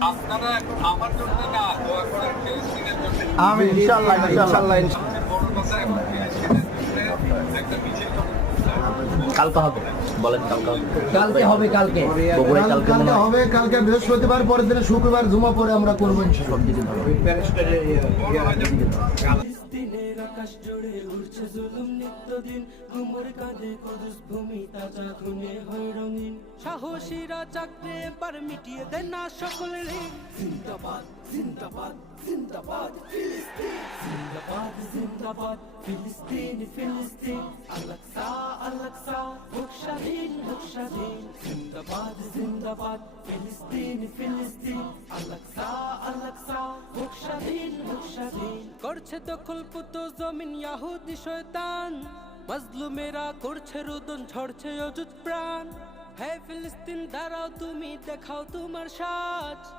আপনারা আমার জন্য না, দোয়া করেন ফিলিস্তিনের জন্য। আমিন ইনশাআল্লাহ ইনশাআল্লাহ। বড় কথা, এবং ফিলিস্তিনের জন্য একটা মিছিল করতে কালকে হবে, বলেন কালকে হবে। কালকে হবে, কালকে বগুড়ায় কালকে মনে হয় হবে, কালকে বৃহস্পতিবার, পরের দিনে শুক্রবার জুমা পরে আমরা করবো ইনশাআল্লাহ। ফিলিস্তিনের আকাশ জুড়ে উড়ছে জুলুম নিত্যদিন, গুমর কাঁধে কুদুস ভূমি তাজা খুনে হয় রঙিন। সাহসীরা চাকরে এবার মিটিয়ে দেন না সকল ঋণ। জিন্দাবাদ জিন্দাবাদ জিন্দাবাদ ফিলিস্তিন, জিন্দাবাদ জিন্দাবাদ ফিলিস্তিন ফিলিস্তিন। আল-আকসা আল-আকসা হোক স্বাধীন হোক স্বাধীন। জিন্দাবাদ জিন্দাবাদ ফিলিস্তিন ফিলিস্তিন। আল-আকসা আল-আকসা হোক স্বাধীন হোক স্বাধীন। করছে দখল পুত জমিন ইয়াহুদি শয়তান, মাজলুমেরা করছে রোদন, ঝরছে অযুত প্রাণ। হে ফিলিস্তিন দাঁড়াও, তুমি দেখাও তোমার সাজ।